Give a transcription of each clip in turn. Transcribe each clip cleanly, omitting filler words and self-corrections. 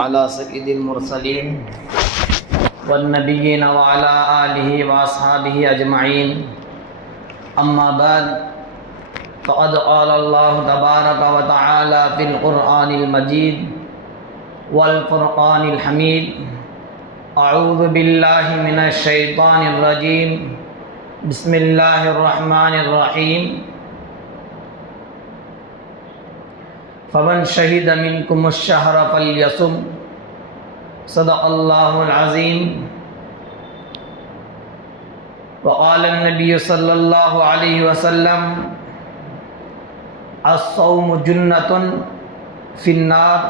على سيد المرسلين والنبيين وعلى آله وأصحابه أجمعين أما بعد فقد قال الله تبارك وتعالى في القرآن المجيد والفرقان الحميد أعوذ بالله من الشيطان الرجيم بسم الله الرحمن الرحيم فمن شهد منكم الشهر فليصم صدق الله العظيم وقال النبي صلى الله عليه وسلم الصوم جنة في النار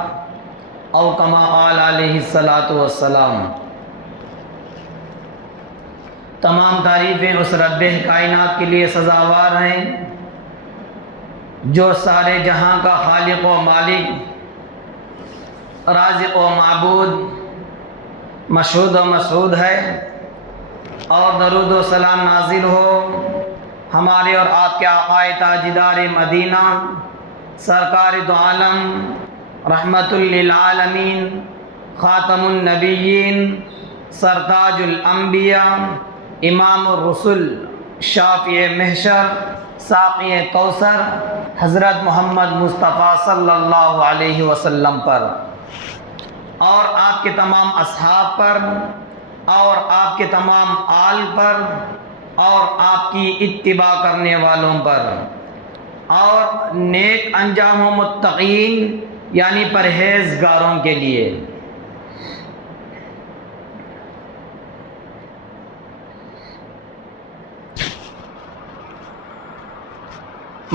او كما قال عليه الصلاة والسلام۔ تمام تعریفیں اس رب کائنات کے لیے سزاوار ہیں جو سارے جہاں کا خالق و مالک، رازق و معبود، مشہود و مسعود ہے، اور درود و سلام نازل ہو ہمارے اور آپ کے آقا تاجدار مدینہ سرکار دو عالم رحمت للعالمین خاتم النبیین سرتاج الانبیاء امام الرسل شافع محشر ساقی کوثر حضرت محمد مصطفیٰ صلی اللہ علیہ وسلم پر اور آپ کے تمام اصحاب پر اور آپ کے تمام آل پر اور آپ کی اتباع کرنے والوں پر اور نیک انجام و متقین یعنی پرہیزگاروں کے لیے۔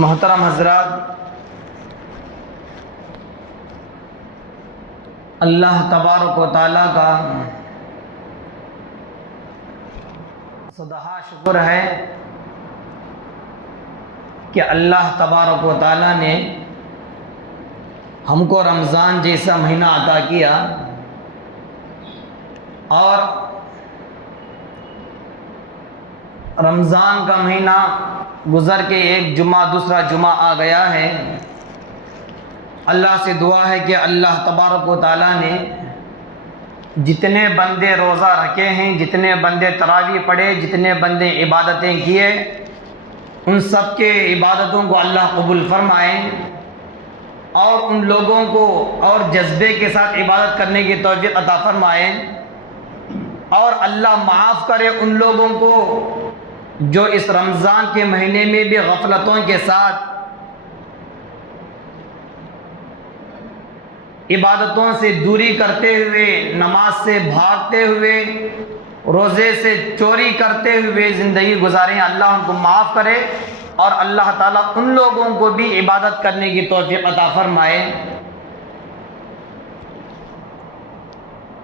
محترم حضرات، اللہ تبارک و تعالیٰ کا صدہا شکر ہے کہ اللہ تبارک و تعالیٰ نے ہم کو رمضان جیسا مہینہ عطا کیا، اور رمضان کا مہینہ گزر کے ایک جمعہ دوسرا جمعہ آ گیا ہے۔ اللہ سے دعا ہے کہ اللہ تبارک و تعالیٰ نے جتنے بندے روزہ رکھے ہیں، جتنے بندے تراویح پڑھے، جتنے بندے عبادتیں کیے، ان سب کے عبادتوں کو اللہ قبول فرمائے اور ان لوگوں کو اور جذبے کے ساتھ عبادت کرنے کی توفیق عطا فرمائے، اور اللہ معاف کرے ان لوگوں کو جو اس رمضان کے مہینے میں بھی غفلتوں کے ساتھ عبادتوں سے دوری کرتے ہوئے، نماز سے بھاگتے ہوئے، روزے سے چوری کرتے ہوئے زندگی گزاریں۔ اللہ ان کو معاف کرے اور اللہ تعالیٰ ان لوگوں کو بھی عبادت کرنے کی توفیق عطا فرمائے۔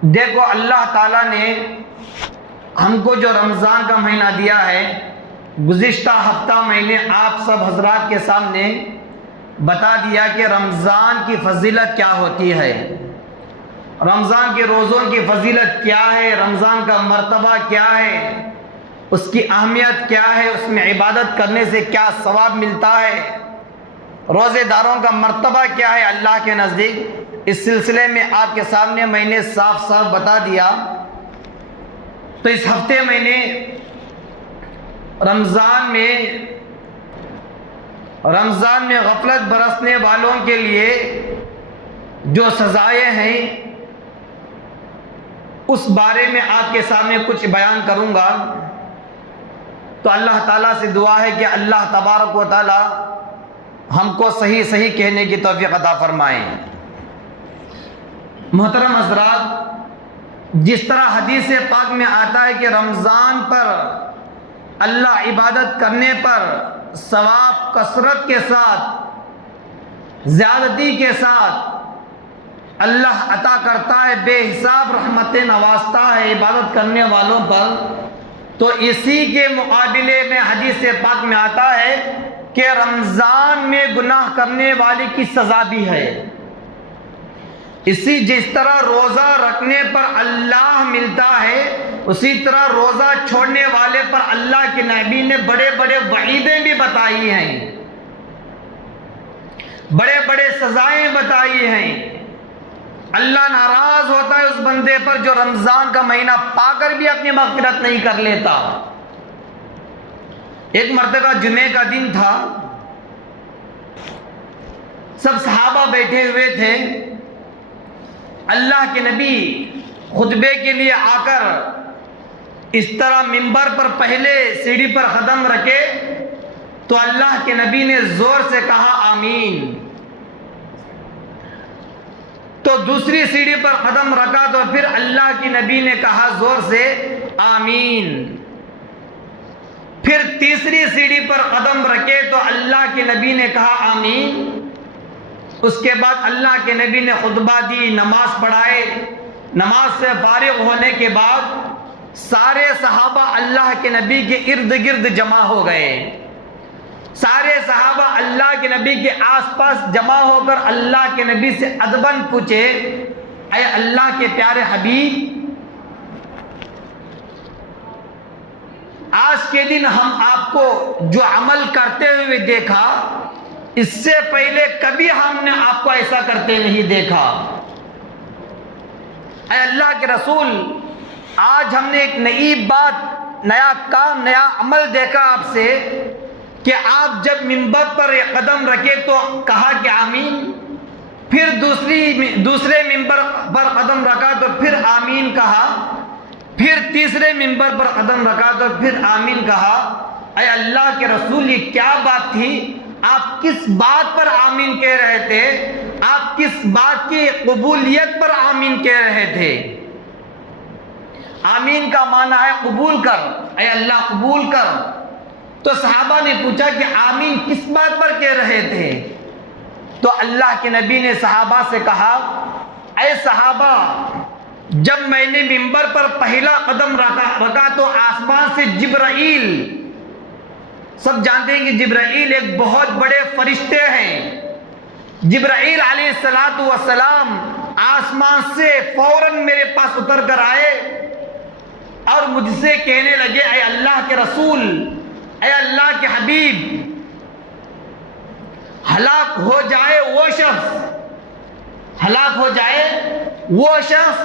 دیکھو، اللہ تعالیٰ نے ہم کو جو رمضان کا مہینہ دیا ہے، گزشتہ ہفتہ میں نے آپ سب حضرات کے سامنے بتا دیا کہ رمضان کی فضیلت کیا ہوتی ہے، رمضان کے روزوں کی فضیلت کیا ہے، رمضان کا مرتبہ کیا ہے، اس کی اہمیت کیا ہے، اس میں عبادت کرنے سے کیا ثواب ملتا ہے، روزے داروں کا مرتبہ کیا ہے اللہ کے نزدیک۔ اس سلسلے میں آپ کے سامنے میں نے صاف صاف بتا دیا۔ تو اس ہفتے میں نے رمضان میں غفلت برسنے والوں کے لیے جو سزائیں ہیں اس بارے میں آپ کے سامنے کچھ بیان کروں گا۔ تو اللہ تعالیٰ سے دعا ہے کہ اللہ تبارک و تعالیٰ ہم کو صحیح صحیح کہنے کی توفیق عطا فرمائیں۔ محترم حضرات، جس طرح حدیث پاک میں آتا ہے کہ رمضان پر اللہ عبادت کرنے پر ثواب کثرت کے ساتھ، زیادتی کے ساتھ اللہ عطا کرتا ہے، بے حساب رحمتیں نوازتا ہے عبادت کرنے والوں پر، تو اسی کے مقابلے میں حدیث پاک میں آتا ہے کہ رمضان میں گناہ کرنے والے کی سزا بھی ہے۔ جس طرح روزہ رکھنے پر اللہ ملتا ہے، اسی طرح روزہ چھوڑنے والے پر اللہ کے نبی نے بڑے بڑے وعیدیں بھی بتائی ہیں، بڑے بڑے سزائیں بتائی ہیں۔ اللہ ناراض ہوتا ہے اس بندے پر جو رمضان کا مہینہ پا کر بھی اپنی مغفرت نہیں کر لیتا۔ ایک مرتبہ جمعے کا دن تھا، سب صحابہ بیٹھے ہوئے تھے، اللہ کے نبی خطبے کے لیے آ کر اس طرح منبر پر پہلے سیڑھی پر قدم رکھے تو اللہ کے نبی نے زور سے کہا آمین، تو دوسری سیڑھی پر قدم رکھا تو پھر اللہ کے نبی نے کہا زور سے آمین، پھر تیسری سیڑھی پر قدم رکھے تو اللہ کے نبی نے کہا آمین۔ اس کے بعد اللہ کے نبی نے خطبہ دی، نماز پڑھائے، نماز سے فارغ ہونے کے بعد سارے صحابہ اللہ کے نبی کے ارد گرد جمع ہو گئے، سارے صحابہ اللہ کے نبی کے آس پاس جمع ہو کر اللہ کے نبی سے ادباً پوچھے، اے اللہ کے پیارے حبیب، آج کے دن ہم آپ کو جو عمل کرتے ہوئے دیکھا، اس سے پہلے کبھی ہم نے آپ کو ایسا کرتے نہیں دیکھا۔ اے اللہ کے رسول، آج ہم نے ایک نئی بات، نیا کام، نیا عمل دیکھا آپ سے کہ آپ جب منبر پر ایک قدم رکھے تو کہا کہ آمین، پھر دوسرے منبر پر قدم رکھا تو پھر آمین کہا، پھر تیسرے منبر پر قدم رکھا تو پھر آمین کہا۔ اے اللہ کے رسول، یہ کیا بات تھی؟ آپ کس بات پر آمین کہہ رہے تھے؟ آپ کس بات کی قبولیت پر آمین کہہ رہے تھے؟ آمین کا معنی ہے قبول کر، اے اللہ قبول کر۔ تو صحابہ نے پوچھا کہ آمین کس بات پر کہہ رہے تھے؟ تو اللہ کے نبی نے صحابہ سے کہا، اے صحابہ، جب میں نے منبر پر پہلا قدم رکھا تو آسمان سے جبرائیل، سب جانتے ہیں کہ جبرائیل ایک بہت بڑے فرشتے ہیں، جبرائیل علیہ السلام آسمان سے فوراً میرے پاس اتر کر آئے اور مجھ سے کہنے لگے، اے اللہ کے رسول، اے اللہ کے حبیب، ہلاک ہو جائے وہ شخص، ہلاک ہو جائے وہ شخص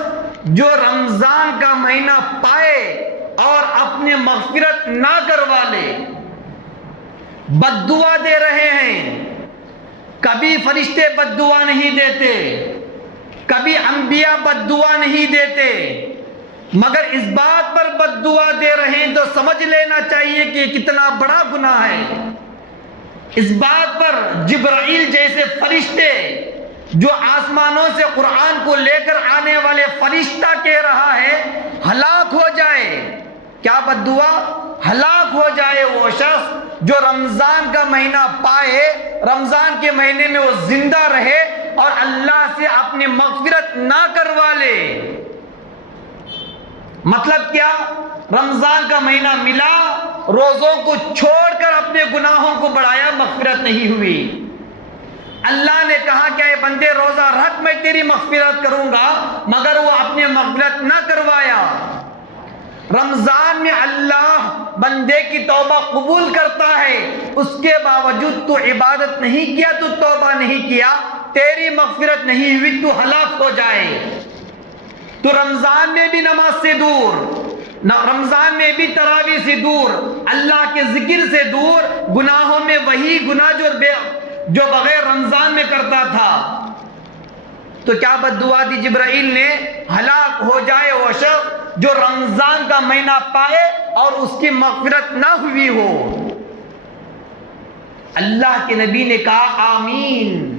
جو رمضان کا مہینہ پائے اور اپنے مغفرت نہ کروا لے۔ بد دعا دے رہے ہیں، کبھی فرشتے بد دعا نہیں دیتے، کبھی انبیاء بد دعا نہیں دیتے، مگر اس بات پر بد دعا دے رہے ہیں تو سمجھ لینا چاہیے کہ یہ کتنا بڑا گناہ ہے۔ اس بات پر جبرائیل جیسے فرشتے، جو آسمانوں سے قرآن کو لے کر آنے والے فرشتہ کہہ رہا ہے ہلاک ہو جائے، کیا بد دعا؟ ہلاک ہو جائے وہ شخص جو رمضان کا مہینہ پائے، رمضان کے مہینے میں وہ زندہ رہے اور اللہ سے اپنی مغفرت نہ کروا لے۔ مطلب کیا؟ رمضان کا مہینہ ملا، روزوں کو چھوڑ کر اپنے گناہوں کو بڑھایا، مغفرت نہیں ہوئی۔ اللہ نے کہا کہ اے بندے روزہ رکھ، میں تیری مغفرت کروں گا، مگر وہ اپنی مغفرت نہ کروایا۔ رمضان میں اللہ بندے کی توبہ قبول کرتا ہے، اس کے باوجود تو عبادت نہیں کیا، تو توبہ نہیں کیا، تیری مغفرت نہیں ہوئی، تو ہلاک ہو جائے۔ تو رمضان میں بھی نماز سے دور، رمضان میں بھی تراویح سے دور، اللہ کے ذکر سے دور، گناہوں میں وہی گناہ جو بغیر رمضان میں کرتا تھا۔ تو کیا بد دعا دی جبرائیل نے؟ ہلاک ہو جائے وہ شخص جو رمضان کا مہینہ پائے اور اس کی مغفرت نہ ہوئی ہو۔ اللہ کے نبی نے کہا آمین۔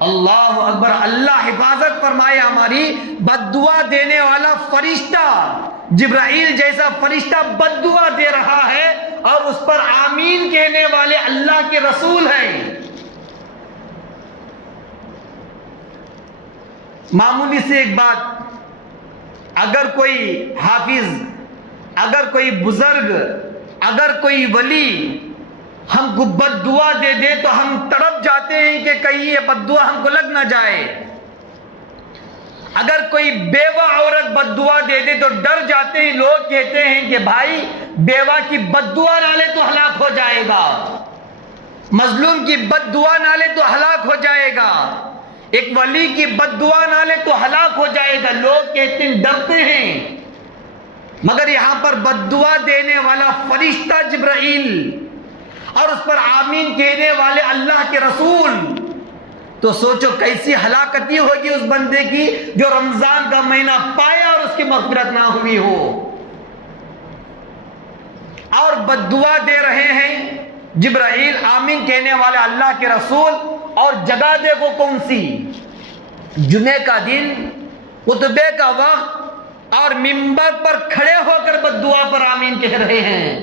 اللہ اکبر، اللہ حفاظت فرمائے ہماری۔ بد دعا دینے والا فرشتہ، جبرائیل جیسا فرشتہ بد دعا دے رہا ہے اور اس پر آمین کہنے والے اللہ کے رسول ہیں۔ معمولی سے ایک بات، اگر کوئی حافظ، اگر کوئی بزرگ، اگر کوئی ولی ہم کو بد دعا دے دے تو ہم تڑپ جاتے ہیں کہ کہیں یہ بد دعا ہم کو لگ نہ جائے۔ اگر کوئی بیوہ عورت بد دعا دے دے تو ڈر جاتے ہیں، لوگ کہتے ہیں کہ بھائی بیوہ کی بد دعا نہ لے تو ہلاک ہو جائے گا، مظلوم کی بد دعا نہ لے تو ہلاک ہو جائے گا۔ ایک ولی کی بد دعا نہ لے تو ہلاک ہو جائے گا. لوگ کہتے ہیں ڈرتے ہیں، مگر یہاں پر بد دعا دینے والا فرشتہ جبرائیل اور اس پر آمین کہنے والے اللہ کے رسول، تو سوچو کیسی ہلاکتی ہوگی اس بندے کی جو رمضان کا مہینہ پایا اور اس کی مغفرت نہ ہوئی ہو. اور بد دعا دے رہے ہیں جبرائیل، آمین کہنے والے اللہ کے رسول. اور جگہ دیکھو کون سی، جمعے کا دن، خطبے کا وقت، اور منبر پر کھڑے ہو کر بد دعا پر آمین کہہ رہے ہیں.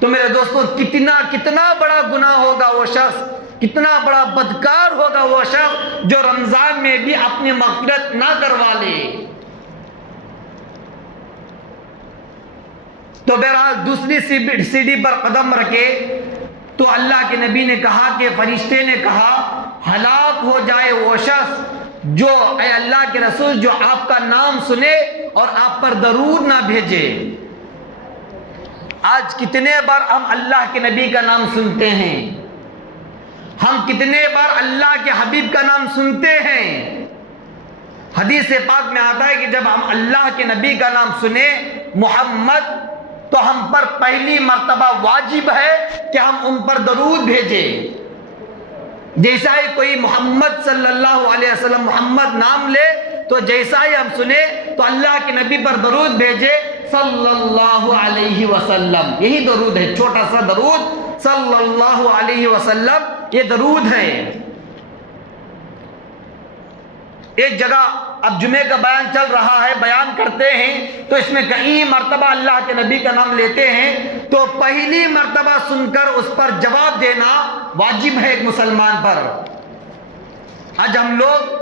تو میرے دوستوں کتنا بڑا گناہ ہوگا وہ شخص، کتنا بڑا بدکار ہوگا وہ شخص جو رمضان میں بھی اپنی مغفرت نہ کروا لے. تو بہرحال دوسری سیڑھی پر قدم رکھے تو اللہ کے نبی نے کہا کہ فرشتے نے کہا ہلاک ہو جائے وہ شخص جو، اے اللہ کے رسول، جو آپ کا نام سنے اور آپ پر درود نہ بھیجے. آج کتنے بار ہم اللہ کے نبی کا نام سنتے ہیں، ہم کتنے بار اللہ کے حبیب کا نام سنتے ہیں. حدیث پاک میں آتا ہے کہ جب ہم اللہ کے نبی کا نام سنیں محمد، تو ہم پر پہلی مرتبہ واجب ہے کہ ہم ان پر درود بھیجیں. جیسا ہی کوئی محمد صلی اللہ علیہ وسلم محمد نام لے تو جیسا ہی ہم سنیں تو اللہ کے نبی پر درود بھیجے صلی اللہ علیہ وسلم. یہی درود ہے، چھوٹا سا درود، صلی اللہ علیہ وسلم، یہ درود ہے. ایک جگہ اب جمعے کا بیان چل رہا ہے، بیان کرتے ہیں تو اس میں کئی مرتبہ اللہ کے نبی کا نام لیتے ہیں، تو پہلی مرتبہ سن کر اس پر جواب دینا واجب ہے ایک مسلمان پر. آج ہم لوگ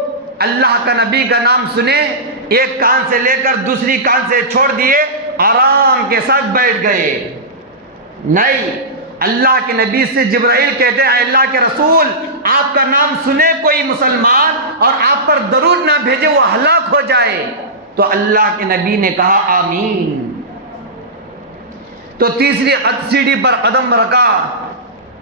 اللہ کا نبی کا نام سنے، ایک کان سے لے کر دوسری کان سے چھوڑ دیے، آرام کے ساتھ بیٹھ گئے. نہیں، اللہ کے نبی سے جبرائیل کہتے ہیں اے اللہ کے رسول، آپ کا نام سنے کوئی مسلمان اور آپ پر درود نہ بھیجے وہ ہلاک ہو جائے. تو اللہ کے نبی نے کہا آمین. تو تیسری سیڑھی پر قدم رکھا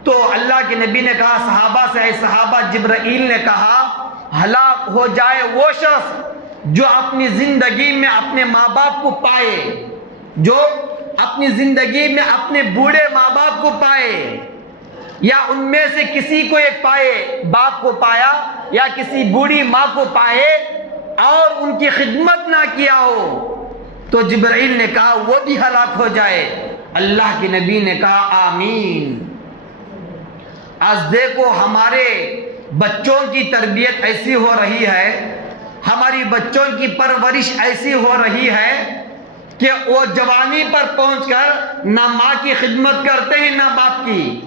تو اللہ کے نبی نے کہا صحابہ سے، اے صحابہ، جبرائیل نے کہا ہلاک ہو جائے وہ شخص جو اپنی زندگی میں اپنے ماں باپ کو پائے، جو اپنی زندگی میں اپنے بوڑھے ماں باپ کو پائے، یا ان میں سے کسی کو ایک پائے، باپ کو پایا یا کسی بوڑھی ماں کو پائے اور ان کی خدمت نہ کیا ہو، تو جبرائیل نے کہا وہ بھی ہلاک ہو جائے. اللہ کے نبی نے کہا آمین. آج دیکھو ہمارے بچوں کی تربیت ایسی ہو رہی ہے، ہماری بچوں کی پرورش ایسی ہو رہی ہے کہ وہ جوانی پر پہنچ کر نہ ماں کی خدمت کرتے ہیں نہ باپ کی،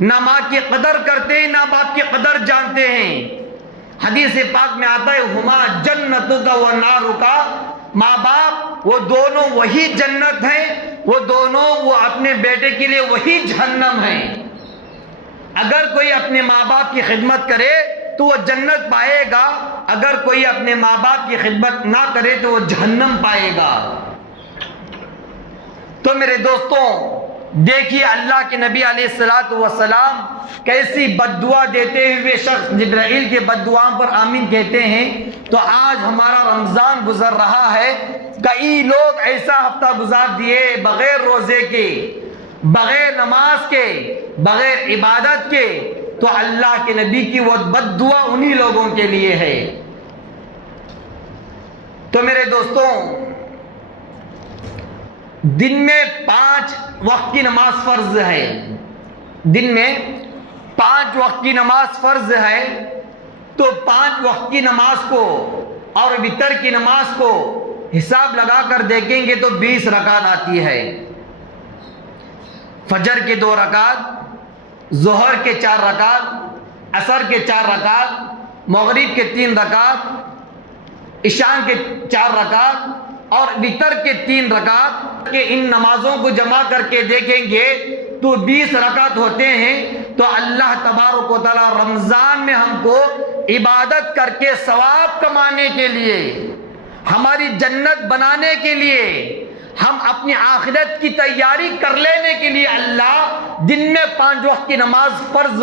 نہ ماں کی قدر کرتے ہیں نہ باپ کی قدر جانتے ہیں. حدیث پاک میں آتا ہے ہما جنتک و نارک، ماں باپ وہ دونوں وہی جنت ہیں، وہ دونوں وہ اپنے بیٹے کے لیے وہی جہنم ہیں. اگر کوئی اپنے ماں باپ کی خدمت کرے تو وہ جنت پائے گا، اگر کوئی اپنے ماں باپ کی خدمت نہ کرے تو وہ جہنم پائے گا. تو میرے دوستوں دیکھیے اللہ کے نبی علیہ الصلوۃ والسلام کیسی بد دعا دیتے ہوئے شخص جبرائیل کے بد دعاؤں پر آمین کہتے ہیں. تو آج ہمارا رمضان گزر رہا ہے، کئی لوگ ایسا ہفتہ گزار دیے بغیر روزے کے، بغیر نماز کے، بغیر عبادت کے. تو اللہ کے نبی کی وہ بد دعا انہی لوگوں کے لیے ہے. تو میرے دوستوں دن میں 5 وقت کی نماز فرض ہے، دن میں 5 وقت کی نماز فرض ہے. تو 5 وقت کی نماز کو اور وتر کی نماز کو حساب لگا کر دیکھیں گے تو 20 رکعت آتی ہے. فجر کے 2 رکعت، ظہر کے 4 رکعت، عصر کے 4 رکعت، مغرب کے 3 رکعت، عشاء کے 4 رکعت اور وتر کے 3 رکعت. کہ ان نمازوں کو جمع کر کے دیکھیں گے تو 20 رکعت ہوتے ہیں. تو اللہ تبارک و تعالی رمضان میں ہم کو عبادت کر کے ثواب کمانے کے لیے، ہماری جنت بنانے کے لیے، ہم اپنی آخرت کی تیاری کر لینے کے لیے اللہ دن میں 5 وقت کی نماز فرض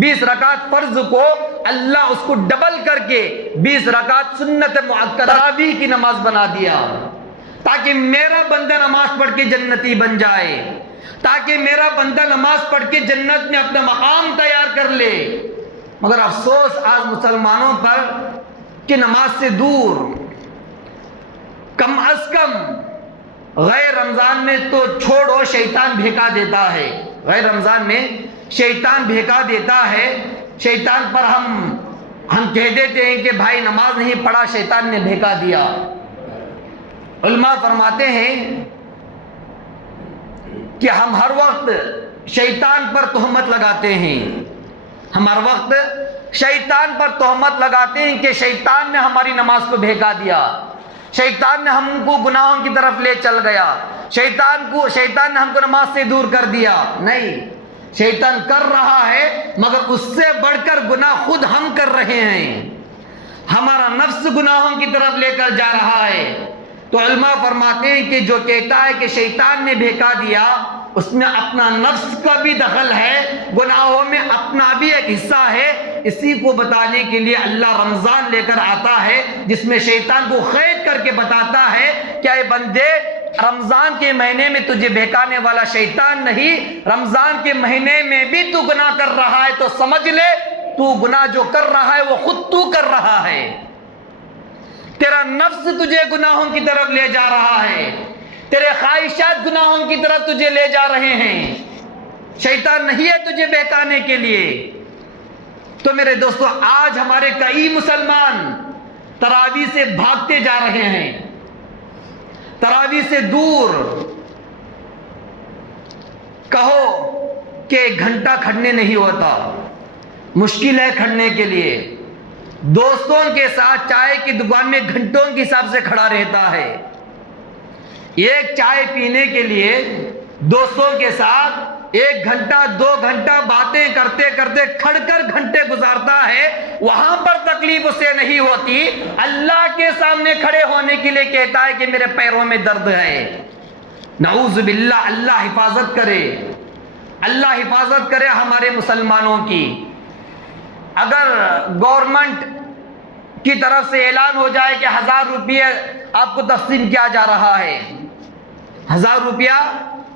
20 رکعت فرض کو اللہ اس کو ڈبل کر کے 20 رکعت سنت مؤکدہ تراویح کی نماز بنا دیا، تاکہ میرا بندہ نماز پڑھ کے جنتی بن جائے، تاکہ میرا بندہ نماز پڑھ کے جنت میں اپنا مقام تیار کر لے۔ مگر افسوس آج مسلمانوں پر کہ نماز سے دور، کم از کم غیر رمضان میں تو چھوڑو، شیطان بھیکا دیتا ہے، غیر رمضان میں شیطان بھیکا دیتا ہے، شیطان پر ہم کہہ دیتے ہیں کہ بھائی نماز نہیں پڑھا، شیطان نے بھیکا دیا۔ علماء فرماتے ہیں کہ ہم ہر وقت شیطان پر تہمت لگاتے ہیں، ہم ہر وقت شیطان پر تہمت لگاتے ہیں کہ شیطان نے ہماری نماز کو بھیکا دیا، شیطان نے ہم کو گناہوں کی طرف لے چل گیا، شیطان نے ہم کو نماز سے دور کر دیا۔ نہیں، شیطان کر رہا ہے، مگر اس سے بڑھ کر گناہ خود ہم کر رہے ہیں، ہمارا نفس گناہوں کی طرف لے کر جا رہا ہے۔ تو علماء فرماتے ہیں کہ جو کہتا ہے کہ شیطان نے بھیکا دیا، اس میں اپنا نفس کا بھی دخل ہے، گناہوں میں اپنا بھی ایک حصہ ہے۔ اسی کو بتانے کے لیے اللہ رمضان لے کر آتا ہے، جس میں شیطان کو قید کر کے بتاتا ہے کہ اے بندے، رمضان کے مہینے میں تجھے بہکانے والا شیطان نہیں، رمضان کے مہینے میں بھی تو گناہ کر رہا ہے تو سمجھ لے تو گناہ جو کر رہا ہے وہ خود تو کر رہا ہے، تیرا نفس تجھے گناہوں کی طرف لے جا رہا ہے، تیرے خواہشات گناہوں کی طرف تجھے لے جا رہے ہیں، شیطان نہیں ہے تجھے بہکانے کے لیے۔ تو میرے دوستو، آج ہمارے کئی مسلمان تراویح سے بھاگتے جا رہے ہیں، تراویح سے دور۔ کہو کہ 1 گھنٹہ کھڑنے نہیں ہوتا، مشکل ہے کھڑنے کے لیے، دوستوں کے ساتھ چائے کی دکان میں گھنٹوں کے حساب سے کھڑا رہتا ہے، ایک چائے پینے کے لیے دوستوں کے ساتھ 1 گھنٹہ 2 گھنٹہ باتیں کرتے کرتے کھڑ کر گھنٹے گزارتا ہے، وہاں پر تکلیف اسے نہیں ہوتی، اللہ کے سامنے کھڑے ہونے کے لیے کہتا ہے کہ میرے پیروں میں درد ہے۔ نعوذ باللہ، اللہ حفاظت کرے، اللہ حفاظت کرے ہمارے مسلمانوں کی۔ اگر گورنمنٹ کی طرف سے اعلان ہو جائے کہ 1000 روپیہ آپ کو تقسیم کیا جا رہا ہے، 1000 روپیہ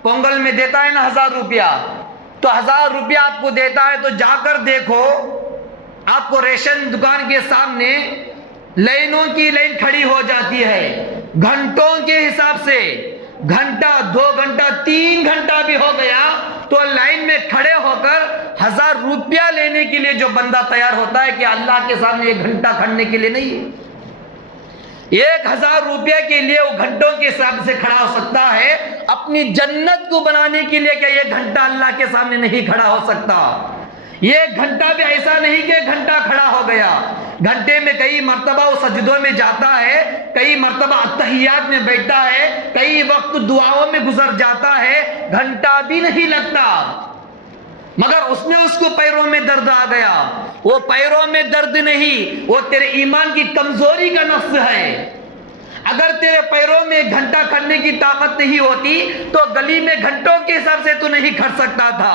پونگل میں دیتا ہے نا 1000 روپیہ، تو 1000 روپیہ آپ کو دیتا ہے، تو جا کر دیکھو آپ کو ریشن دکان کے سامنے لائنوں کی لائن کھڑی ہو جاتی ہے، گھنٹوں کے حساب سے، گھنٹہ 2 گھنٹہ 3 گھنٹہ بھی ہو گیا تو لائن میں کھڑے ہو کر 1000 روپیہ لینے کے لیے جو بندہ تیار ہوتا ہے کہ اللہ کے سامنے 1 گھنٹہ کھڑنے کے لیے نہیں، 1000 روپیہ کے لیے وہ گھنٹوں کے حساب سے کھڑا ہو سکتا ہے، اپنی جنت کو بنانے کے لیے کہ 1 گھنٹہ اللہ کے سامنے نہیں کھڑا ہو سکتا۔ یہ 1 گھنٹہ بھی ایسا نہیں کہ 1 گھنٹہ کھڑا ہو گیا، گھنٹے میں کئی مرتبہ وہ سجدوں میں جاتا ہے، کئی مرتبہ اتحیات میں بیٹھتا ہے، کئی وقت دعاؤں میں گزر جاتا ہے، گھنٹہ بھی نہیں لگتا، مگر اس میں اس کو پیروں میں درد آ گیا۔ وہ پیروں میں درد نہیں، وہ تیرے ایمان کی کمزوری کا نقص ہے۔ اگر تیرے پیروں میں 1 گھنٹہ کھڑنے کی طاقت نہیں ہوتی تو گلی میں گھنٹوں کے حساب سے تو نہیں کھڑ سکتا تھا۔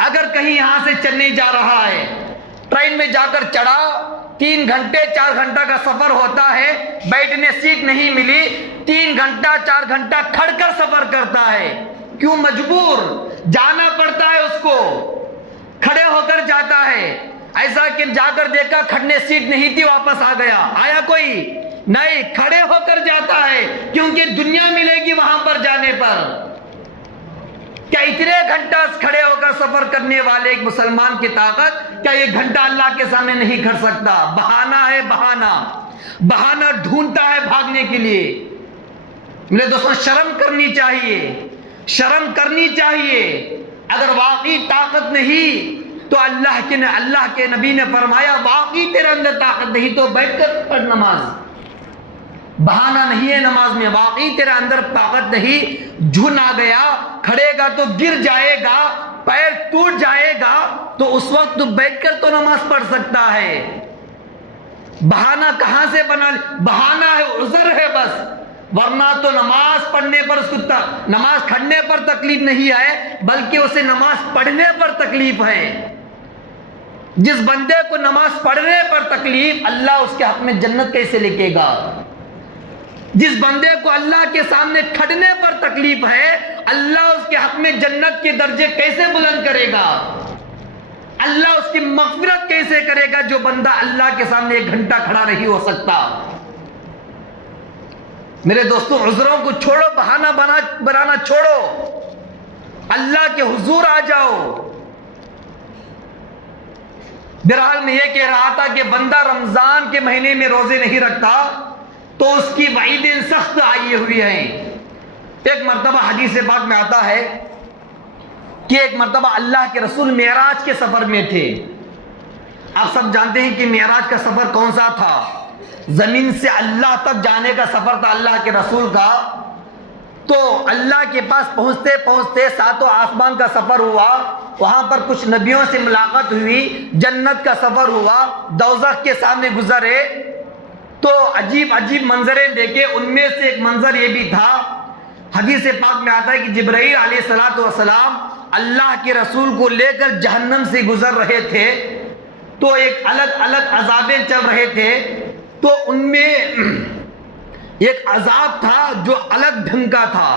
اگر کہیں یہاں سے چنئی جا رہا ہے، ٹرین میں جا کر چڑھا، 3 گھنٹے 4 گھنٹہ کا سفر ہوتا ہے، بیٹھنے سیٹ نہیں ملی، 3 گھنٹہ 4 گھنٹہ کھڑ کر سفر کرتا ہے، کیوں؟ مجبور جانا پڑتا ہے، اس کو کھڑے ہو کر جاتا ہے۔ ایسا کہ جا کر دیکھا کھڑنے سیٹ نہیں تھی، واپس آ گیا، آیا کوئی نہیں، کھڑے ہو کر جاتا ہے، کیونکہ دنیا ملے گی وہاں پر جانے پر۔ کیا اتنے گھنٹہ کھڑے ہو کر سفر کرنے والے ایک مسلمان کی طاقت کیا 1 گھنٹہ اللہ کے سامنے نہیں کھڑ سکتا؟ بہانہ ہے، بہانہ ڈھونڈتا ہے بھاگنے کے لیے۔ میرے دوستوں، شرم کرنی چاہیے، شرم کرنی چاہیے۔ اگر واقعی طاقت نہیں تو اللہ کے نبی نے فرمایا واقعی تیرے اندر طاقت نہیں تو بیٹھ کر پڑھ نماز، بہانہ نہیں ہے نماز میں، واقعی تیرے اندر طاقت نہیں، جھن آ گیا، کھڑے گا تو گر جائے گا، پیر ٹوٹ جائے گا، تو اس وقت تو بیٹھ کر تو نماز پڑھ سکتا ہے۔ بہانہ کہاں سے بنا؟ بہانہ ہے، عذر ہے بس، ورنہ تو نماز پڑھنے پر اس کو نماز کھڑنے پر تکلیف نہیں ہے، بلکہ اسے نماز پڑھنے پر تکلیف ہے۔ جس بندے کو نماز پڑھنے پر تکلیف، اللہ اس کے حق میں جنت کیسے لکھے گا؟ جس بندے کو اللہ کے سامنے کھڑنے پر تکلیف ہے، اللہ اس کے حق میں جنت کے درجے کیسے بلند کرے گا؟ اللہ اس کی مغفرت کیسے کرے گا جو بندہ اللہ کے سامنے 1 گھنٹہ کھڑا نہیں ہو سکتا؟ میرے دوستو، عذروں کو چھوڑو، بہانہ بنانا چھوڑو، اللہ کے حضور آ جاؤ۔ بہرحال میں یہ کہہ رہا تھا کہ بندہ رمضان کے مہینے میں روزے نہیں رکھتا تو اس کی وعیدیں سخت آئی ہوئی ہیں۔ ایک مرتبہ حدیث پاک میں آتا ہے کہ ایک مرتبہ اللہ کے رسول معراج کے سفر میں تھے۔ آپ سب جانتے ہیں کہ معراج کا سفر کون سا تھا؟ زمین سے اللہ تک جانے کا سفر تھا اللہ کے رسول کا۔ تو اللہ کے پاس پہنچتے پہنچتے 7 آسمان کا سفر ہوا، وہاں پر کچھ نبیوں سے ملاقات ہوئی، جنت کا سفر ہوا، دوزخ کے سامنے گزرے تو عجیب عجیب منظریں دیکھے۔ ان میں سے ایک منظر یہ بھی تھا، حدیث پاک میں آتا ہے کہ جبرائیل علیہ السلام اللہ کے رسول کو لے کر جہنم سے گزر رہے تھے، تو ایک الگ الگ عذابیں چل رہے تھے۔ تو ان میں ایک عذاب تھا جو الگ ڈھنگ کا تھا،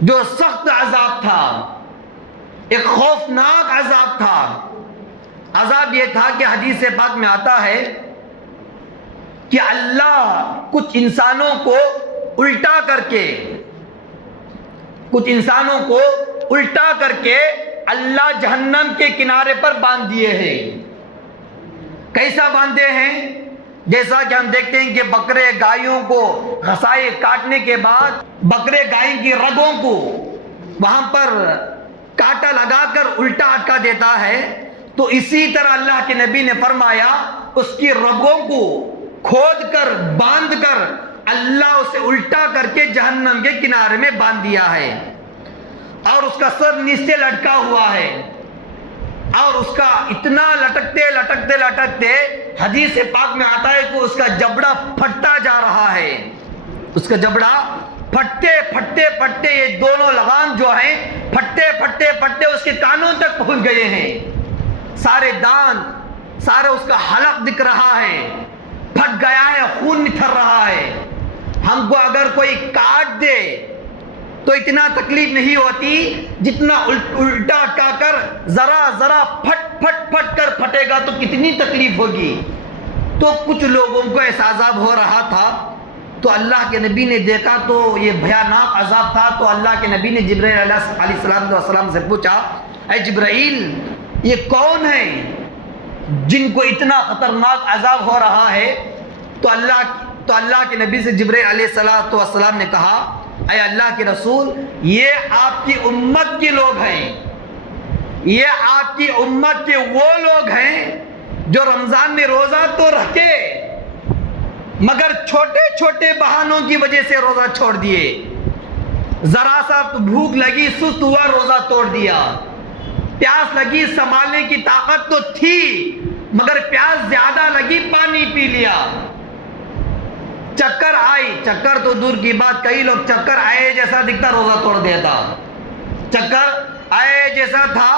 جو سخت عذاب تھا، ایک خوفناک عذاب تھا۔ عذاب یہ تھا کہ حدیث پاک میں آتا ہے کہ اللہ کچھ انسانوں کو الٹا کر کے اللہ جہنم کے کنارے پر باندھ دیے ہیں۔ کیسا باندھے ہیں؟ جیسا کہ ہم دیکھتے ہیں کہ بکرے گائیوں کو غصائے کاٹنے کے بعد بکرے گائے کی رگوں کو وہاں پر کانٹا لگا کر الٹا اٹکا دیتا ہے، تو اسی طرح اللہ کے نبی نے فرمایا اس کی رگوں کو کھود کر باندھ کر اللہ اسے الٹا کر کے جہنم کے کنارے میں باندھ دیا ہے، اور اس کا سر نیچے لٹکا ہوا ہے، اور اس کا اتنا لٹکتے لٹکتے لٹکتے حدیث پاک میں آتا ہے کہ اس کا جبڑا پھٹتا جا رہا ہے۔ اس کا جبڑا پھٹتے پھٹتے پھٹتے، یہ دونوں لگام جو ہیں پھٹتے پھٹتے پھٹتے اس کے کانوں تک پہنچ گئے ہیں، سارے دانت، سارا اس کا حلق دکھ رہا ہے، پھٹ گیا ہے، خون نتھر رہا ہے۔ ہم کو اگر کوئی کاٹ دے تو اتنا تکلیف نہیں ہوتی جتنا الٹا اٹکا کر ذرا ذرا پھٹ پھٹ پھٹ کر پھٹے گا تو کتنی تکلیف ہوگی۔ تو کچھ لوگوں کو ایسا عذاب ہو رہا تھا، تو اللہ کے نبی نے دیکھا تو یہ بھیانک عذاب تھا، تو اللہ کے نبی نے جبرائیل علیہ السلام سے پوچھا، اے جبرائیل، یہ کون ہیں جن کو اتنا خطرناک عذاب ہو رہا ہے؟ تو اللہ کے نبی سے جبرائیل علیہ السلام نے کہا، اے اللہ کے رسول، یہ آپ کی امت کے لوگ ہیں، یہ آپ کی امت کے وہ لوگ ہیں جو رمضان میں روزہ تو رکھے مگر چھوٹے چھوٹے بہانوں کی وجہ سے روزہ چھوڑ دیے۔ ذرا سا بھوک لگی، سست ہوا، روزہ توڑ دیا۔ پیاس لگی، سنبھالنے کی طاقت تو تھی مگر پیاس زیادہ لگی، پانی پی لیا۔ چکر آئی، چکر تو دور کی بات، کئی لوگ چکر آئے جیسا دکھتا روزہ توڑ دیتا۔ چکر آئے جیسا تھا،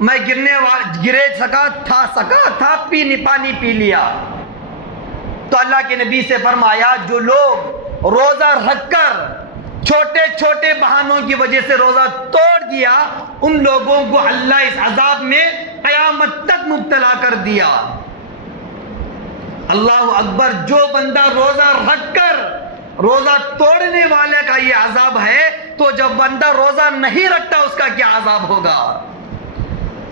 میں گرے سکا تھا، پانی پی لیا۔ تو اللہ کے نبی سے فرمایا، جو لوگ روزہ رکھ کر چھوٹے چھوٹے بہانوں کی وجہ سے روزہ توڑ دیا، ان لوگوں کو اللہ اس عذاب میں قیامت تک مبتلا کر دیا۔ اللہ اکبر! جو بندہ روزہ رکھ کر روزہ توڑنے والے کا یہ عذاب ہے، تو جب بندہ روزہ نہیں رکھتا اس کا کیا عذاب ہوگا؟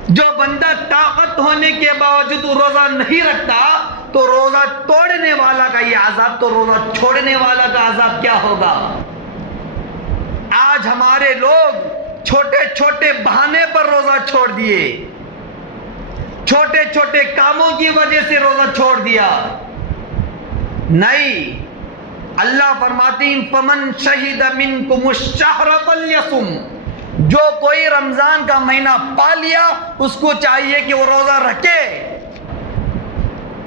جو بندہ طاقت ہونے کے باوجود روزہ نہیں رکھتا تو روزہ توڑنے والا کا یہ عذاب، تو روزہ چھوڑنے والا کا عذاب کیا ہوگا؟ آج ہمارے لوگ چھوٹے چھوٹے بہانے پر روزہ چھوڑ دیے، چھوٹے چھوٹے کاموں کی وجہ سے روزہ چھوڑ دیا۔ نہیں، اللہ فرماتے ہیں فمن شہد منکم الشہر فلیصم، جو کوئی رمضان کا مہینہ پا لیا اس کو چاہیے کہ وہ روزہ رکھے۔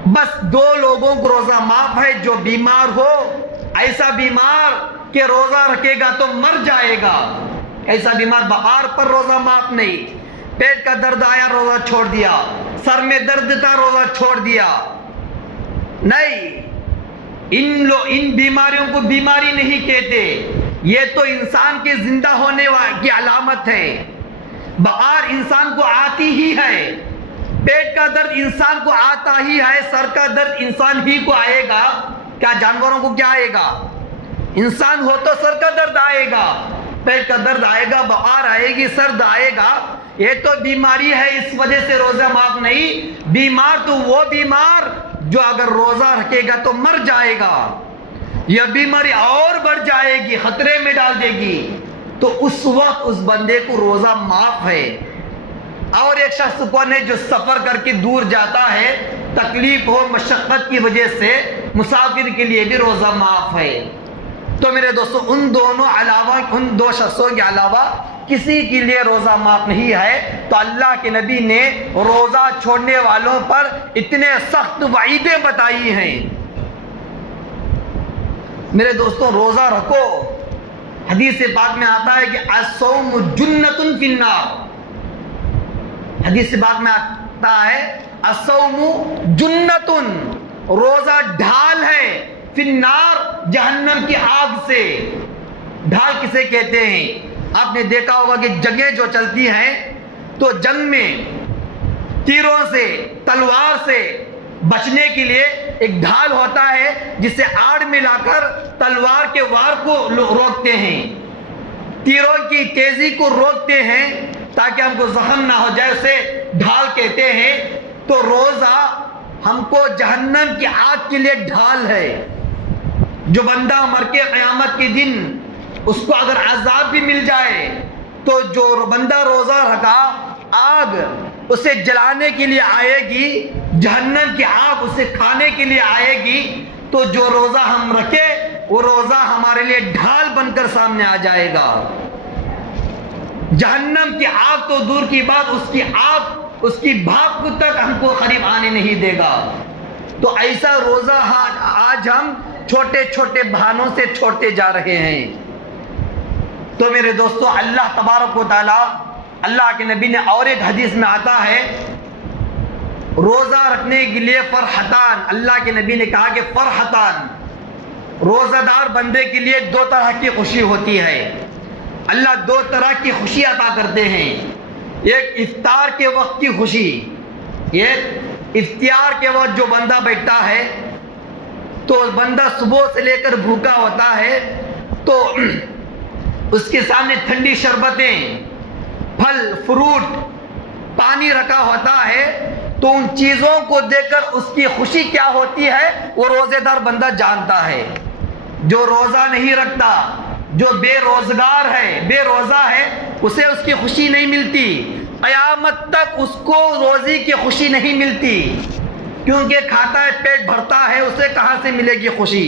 بس 2 لوگوں کو روزہ معاف ہے، جو بیمار ہو، ایسا بیمار کہ روزہ رکھے گا تو مر جائے گا، ایسا بیمار بخار پر روزہ معاف نہیں، پیٹ کا درد آیا روزہ چھوڑ دیا، سر میں درد تھا روزہ چھوڑ دیا. نہیں، ان بیماریوں کو بیماری نہیں کہتے، یہ تو انسان کے زندہ ہونے کی علامت ہے. بخار انسان کو آتی ہی ہے، پیٹ کا درد انسان کو آتا ہی ہے، سر کا درد انسان ہی کو آئے گا. کیا جانوروں کو کیا آئے گا؟ انسان ہو تو سر کا درد آئے گا، پیٹ کا درد آئے گا، بخار آئے گی، سرد آئے گا. یہ تو بیماری ہے، اس وجہ سے روزہ معاف نہیں. بیمار تو وہ بیمار جو اگر روزہ رکھے گا تو مر جائے گا، یہ بیماری اور بڑھ جائے گی، خطرے میں ڈال دے گی، تو اس وقت اس بندے کو روزہ معاف ہے. اور ایک شخص کون ہے جو سفر کر کے دور جاتا ہے، تکلیف ہو مشقت کی وجہ سے، مسافر کے لیے بھی روزہ معاف ہے. تو میرے دوستو ان دو شخصوں کے علاوہ کسی کے لیے روزہ معاف نہیں ہے. تو اللہ کے نبی نے روزہ چھوڑنے والوں پر اتنے سخت وعیدیں بتائی ہیں. میرے دوستو روزہ رکھو، حدیث پاک میں آتا ہے کہ الصوم جنۃ فی النار. حدیث پاک میں آتا ہے الصوم جنۃ، روزہ ڈھال ہے، فی النار، جہنم کی آگ سے. ڈھال کسے کہتے ہیں؟ آپ نے دیکھا ہوگا کہ جنگیں جو چلتی ہیں تو جنگ میں تیروں سے، تلوار سے بچنے کے لیے ایک ڈھال ہوتا ہے جسے آڑ میں لا کر تلوار کے وار کو روکتے ہیں، تیروں کی تیزی کو روکتے ہیں تاکہ ہم کو زخم نہ ہو جائے، اسے ڈھال کہتے ہیں. تو روزہ ہم کو جہنم کی آگ کے لیے ڈھال ہے. جو بندہ مر کے قیامت کے دن اس کو اگر عذاب بھی مل جائے تو جو بندہ روزہ رکھا، آگ اسے جلانے کے لیے آئے گی، جہنم کی آگ اسے کھانے کے لیے آئے گی. تو جو روزہ ہم رکھے وہ روزہ ہمارے لیے ڈھال بن کر سامنے آ جائے گا. جہنم کی آگ تو دور کی بات، اس کی آگ، اس کی بھاپ کو تک ہم کو قریب آنے نہیں دے گا. تو ایسا روزہ آج ہم چھوٹے چھوٹے بہانوں سے چھوڑتے جا رہے ہیں. تو میرے دوستو اللہ تبارک و تعالی، اللہ کے نبی نے اور ایک حدیث میں آتا ہے روزہ رکھنے کے لیے فرحتان. اللہ کے نبی نے کہا کہ فرحتان، روزہ دار بندے کے لیے دو طرح کی خوشی ہوتی ہے. اللہ دو طرح کی خوشی عطا کرتے ہیں. ایک افطار کے وقت کی خوشی، ایک افطار کے وقت جو بندہ بیٹھتا ہے تو بندہ صبح سے لے کر بھوکا ہوتا ہے، تو اس کے سامنے ٹھنڈی شربتیں، پھل، فروٹ، پانی رکھا ہوتا ہے، تو ان چیزوں کو دیکھ کر اس کی خوشی کیا ہوتی ہے وہ روزے دار بندہ جانتا ہے. جو روزہ نہیں رکھتا، جو بے روزگار ہے، بے روزہ ہے، اسے اس کی خوشی نہیں ملتی. قیامت تک اس کو روزی کی خوشی نہیں ملتی، کیونکہ کھاتا ہے، پیٹ بھرتا ہے، اسے کہاں سے ملے گی خوشی؟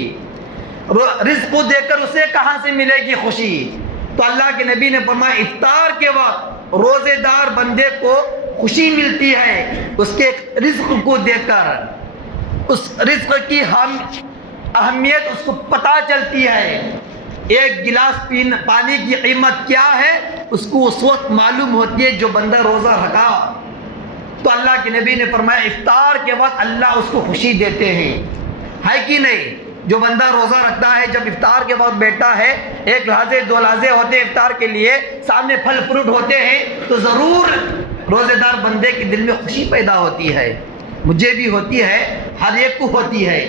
رزق کو دیکھ کر اسے کہاں سے ملے گی خوشی؟ تو اللہ کے نبی نے فرمایا افطار کے وقت روزے دار بندے کو خوشی ملتی ہے اس کے رزق کو دیکھ کر. اس رزق کی اہمیت اس کو پتہ چلتی ہے. ایک گلاس پانی کی قیمت کیا ہے اس کو اس وقت معلوم ہوتی ہے جو بندہ روزہ رکھا. تو اللہ کے نبی نے فرمایا افطار کے وقت اللہ اس کو خوشی دیتے ہیں، ہے کہ نہیں؟ جو بندہ روزہ رکھتا ہے جب افطار کے وقت بیٹھتا ہے، ایک لحاظے دو لحاظے ہوتے ہیں افطار کے لیے، سامنے پھل فروٹ ہوتے ہیں، تو ضرور روزے دار بندے کے دل میں خوشی پیدا ہوتی ہے. مجھے بھی ہوتی ہے، ہر ایک کو ہوتی ہے.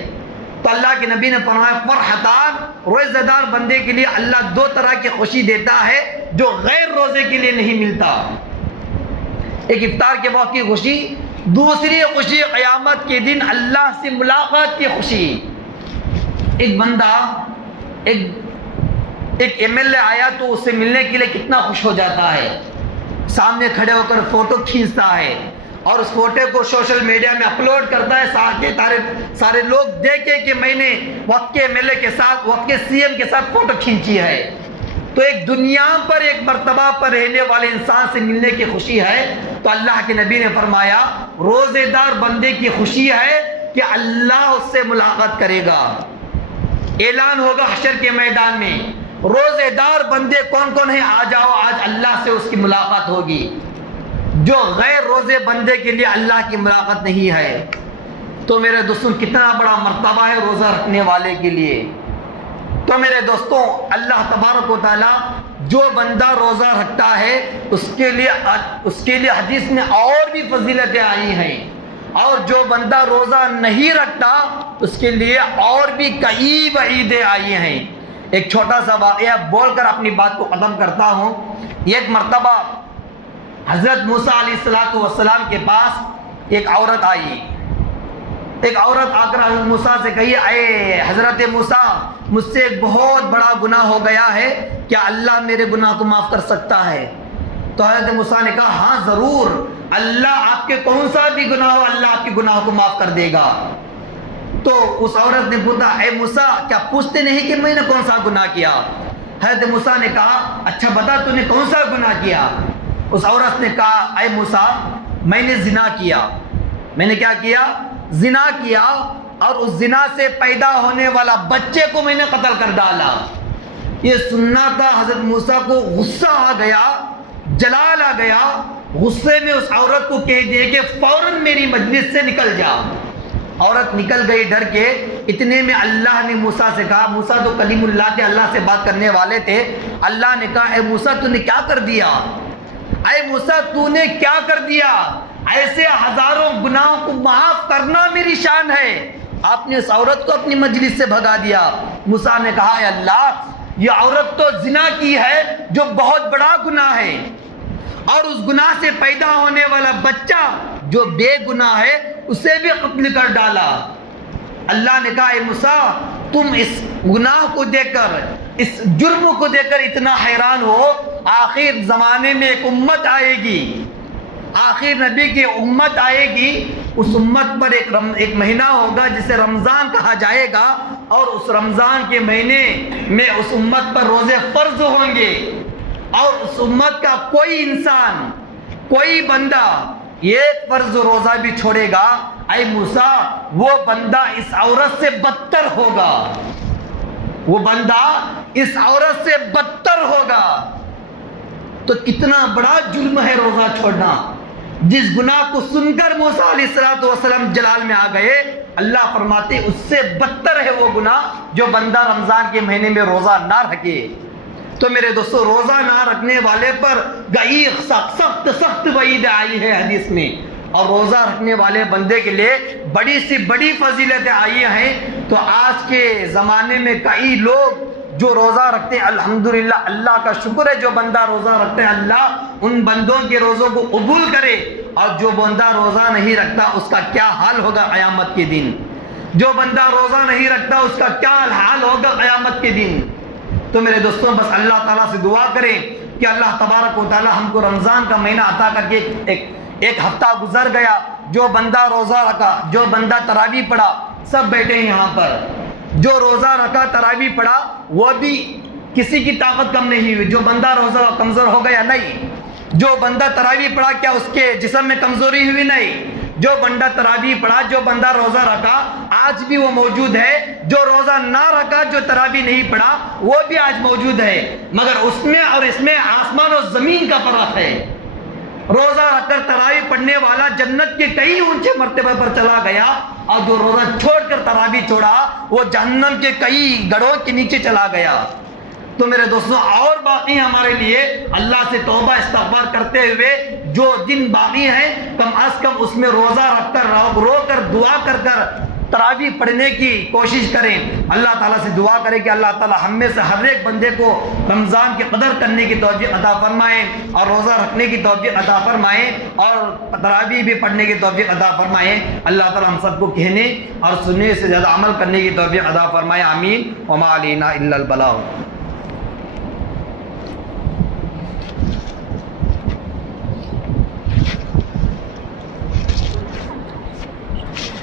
تو اللہ کے نبی نے فرمایا فرحتان، روزے دار بندے کے لیے اللہ دو طرح کی خوشی دیتا ہے جو غیر روزے کے لیے نہیں ملتا. ایک افطار کے وقت کی خوشی، دوسری خوشی قیامت کے دن اللہ سے ملاقات کی خوشی. ایک بندہ ایک ایم ایل اے آیا تو اس سے ملنے کے لیے کتنا خوش ہو جاتا ہے، سامنے کھڑے ہو کر فوٹو کھینچتا ہے اور اس فوٹو کو سوشل میڈیا میں اپلوڈ کرتا ہے تاکہ سارے لوگ دیکھیں کہ میں نے وقت کے ایم ایل اے کے ساتھ، وقت کے سی ایم کے ساتھ فوٹو کھینچی ہے. تو ایک دنیا پر ایک مرتبہ پر رہنے والے انسان سے ملنے کی خوشی ہے. تو اللہ کے نبی نے فرمایا روزے دار بندے کی خوشی ہے کہ اللہ اس سے ملاقات کرے گا. اعلان ہوگا حشر کے میدان میں، روزے دار بندے کون کون ہیں، آ جاؤ، آج اللہ سے اس کی ملاقات ہوگی. جو غیر روزے بندے کے لیے اللہ کی ملاقات نہیں ہے. تو میرے دوستوں کتنا بڑا مرتبہ ہے روزہ رکھنے والے کے لیے. تو میرے دوستوں اللہ تبارک و تعالیٰ جو بندہ روزہ رکھتا ہے اس کے لیے حدیث میں اور بھی فضیلتیں آئی ہیں, اور جو بندہ روزہ نہیں رکھتا اس کے لیے اور بھی کئی وعیدیں آئی ہیں. ایک چھوٹا سا واقعہ بول کر اپنی بات کو ختم کرتا ہوں. ایک مرتبہ حضرت موسیٰ علیہ السلام کے پاس ایک عورت آئی. ایک عورت آ کر حضرت موسیٰ سے کہی, اے حضرت موسیٰ, مجھ سے ایک بہت بڑا گناہ ہو گیا ہے, کیا اللہ میرے گناہ کو معاف کر سکتا ہے؟ تو حضرت موسیٰ نے کہا ہاں ضرور, اللہ آپ کے کون سا بھی گناہ ہو اللہ آپ کے گناہ کو معاف کر دے گا. تو اس عورت نے پوچھا, اے موسیٰ کیا پوچھتے نہیں کہ میں نے کون سا گناہ کیا؟ حضرت موسیٰ نے کہا اچھا بتا تو نے کون سا گناہ کیا؟ اس عورت نے کہا, اے موسیٰ میں نے زنا کیا. میں نے کیا کیا؟ زنا کیا, اور اس زنا سے پیدا ہونے والا بچے کو میں نے قتل کر ڈالا. یہ سننا تھا. حضرت موسیٰ کو غصہ آ گیا, جلال آ گیا. غصے میں اس عورت کو کہہ دیے کہ فوراً میری مجلس سے نکل جا. عورت نکل گئی ڈر کے. اتنے میں اللہ نے موسیٰ سے کہا, موسیٰ تو کلیم اللہ تھے, اللہ سے بات کرنے والے تھے. اللہ نے کہا اے موسیٰ تو نے کیا کر دیا؟ اے موسیٰ تو نے کیا کر دیا؟ ایسے ہزاروں گناہوں کو معاف کرنا میری شان ہے. آپ نے اس عورت کو اپنی مجلس سے بھگا دیا. موسیٰ نے کہا اے اللہ, یہ عورت تو زنا کی ہے جو بہت بڑا گناہ ہے, اور اس گناہ سے پیدا ہونے والا بچہ جو بے گناہ ہے اسے بھی قتل کر ڈالا. اللہ نے کہا اے موسیٰ تم اس گناہ کو دیکھ کر, اس جرم کو دیکھ کر اتنا حیران ہو, آخر زمانے میں ایک امت آئے گی, آخر نبی کی امت آئے گی. اس امت پر ایک مہینہ ہوگا جسے رمضان کہا جائے گا, اور اس رمضان کے مہینے میں اس امت پر روزے فرض ہوں گے, اور اس امت کا کوئی انسان, کوئی بندہ ایک فرض روزہ بھی چھوڑے گا, اے موسیٰ وہ بندہ اس عورت سے بدتر ہوگا. وہ بندہ اس عورت سے بدتر ہوگا. تو کتنا بڑا جرم ہے روزہ چھوڑنا. جس گناہ کو سن کر موسیٰ علیہ السلام جلال میں آ گئے, اللہ فرماتے اس سے بدتر ہے وہ گناہ جو بندہ رمضان کے مہینے میں روزہ نہ رکھے. تو میرے دوستو روزہ نہ رکھنے والے پر کئی سخت وعید آئی ہے حدیث میں, اور روزہ رکھنے والے بندے کے لیے بڑی سی بڑی فضیلتیں آئی ہیں. تو آج کے زمانے میں کئی لوگ جو روزہ رکھتے ہیں, الحمدللہ اللہ کا شکر ہے, جو بندہ روزہ رکھتے ہیں اللہ ان بندوں کے روزوں کو قبول کرے, اور جو بندہ روزہ نہیں رکھتا اس کا کیا حال ہوگا قیامت کے دن. جو بندہ روزہ نہیں رکھتا اس کا کیا حال ہوگا قیامت کے دن. تو میرے دوستوں بس اللہ تعالیٰ سے دعا کریں کہ اللہ تبارک و تعالیٰ ہم کو رمضان کا مہینہ عطا کر کے. ایک ہفتہ گزر گیا, جو بندہ روزہ رکھا, جو بندہ تراویح پڑھا, سب بیٹھے ہیں یہاں پر, جو روزہ رکھا تراویح پڑھا وہ بھی کسی کی طاقت کم نہیں ہوئی. جو بندہ روزہ کمزور ہو گیا نہیں, جو بندہ تراویح پڑھا کیا اس کے جسم میں کمزوری ہوئی نہیں. جو بندہ تراویح پڑھا, جو بندہ روزہ رکھا آج بھی وہ موجود ہے. جو روزہ نہ رکھا, جو تراویح نہیں پڑھا وہ بھی آج موجود ہے, مگر اس میں اور اس میں آسمان و زمین کا فرق ہے. روزہ رکھ کر تراویح پڑھنے والا جنت کے کئی اونچے مرتبے پر چلا گیا, اور جو روزہ چھوڑ کر تراویح چھوڑا وہ جہنم کے کئی گڑھوں کے نیچے چلا گیا. تو میرے دوستوں اور باقی ہمارے لیے اللہ سے توبہ استغفار کرتے ہوئے جو دن باقی ہیں کم از کم اس میں روزہ رکھ کر رو کر دعا کر تراویح پڑھنے کی کوشش کریں. اللہ تعالیٰ سے دعا کریں کہ اللہ تعالیٰ ہم میں سے ہر ایک بندے کو رمضان کی قدر کرنے کی توفیق عطا فرمائیں, اور روزہ رکھنے کی توفیق عطا فرمائیں, اور تراویح بھی پڑھنے کی توفیق عطا فرمائیں. اللہ تعالیٰ ہم سب کو کہنے اور سننے سے زیادہ عمل کرنے کی توفیق عطا فرمائیں. آمین. وما علینا الا البلاغ.